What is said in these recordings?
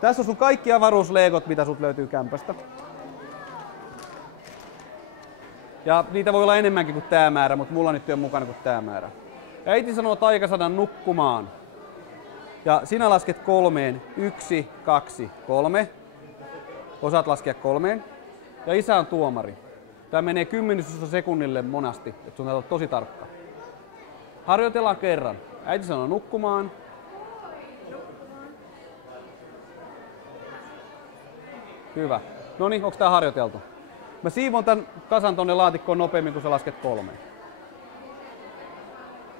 Tässä on sun kaikki avaruuslegot, mitä sut löytyy kämpästä. Ja niitä voi olla enemmänkin kuin tää määrä, mutta mulla nyt on mukana kuin tää määrä. Ja äiti sanoo taikasanan nukkumaan. Ja sinä lasket 3. 1, 2, 3. Osaat laskea 3. Ja isä on tuomari. Tää menee 10 sekunnille monasti, että sun on tosi tarkka. Harjoitellaan kerran. Äiti sanoo nukkumaan. Hyvä. Noniin, onks tää harjoiteltu? Mä siivon tän kasan tonne laatikkoon nopeammin, kun sä lasket 3.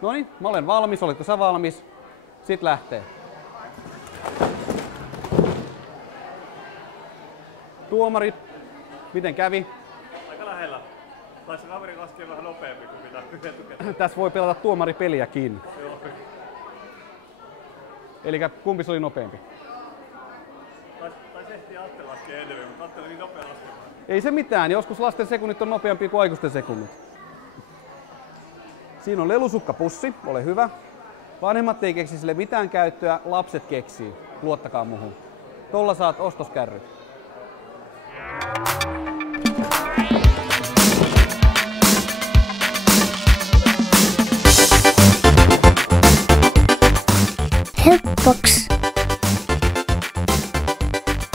Noniin, mä olen valmis. Oletko sä valmis? Sit lähtee. Tuomarit, miten kävi? Aika lähellä. Taisi kaveri laskea vähän nopeammin kuin mitä etukäteen. Tässä voi pelata tuomaripeliäkin. Joo. Elikkä kumpi se oli nopeampi? Taisi ehtiä Atte laskea enemmän, mutta Atte oli niin nopea laskemaan. Ei se mitään, joskus lasten sekunnit on nopeampia kuin aikuisten sekunnit. Siinä on lelusukkapussi, ole hyvä. Vanhemmat ei keksi sille mitään käyttöä, lapset keksii. Luottakaa muhun. Tolla saat ostoskärryt.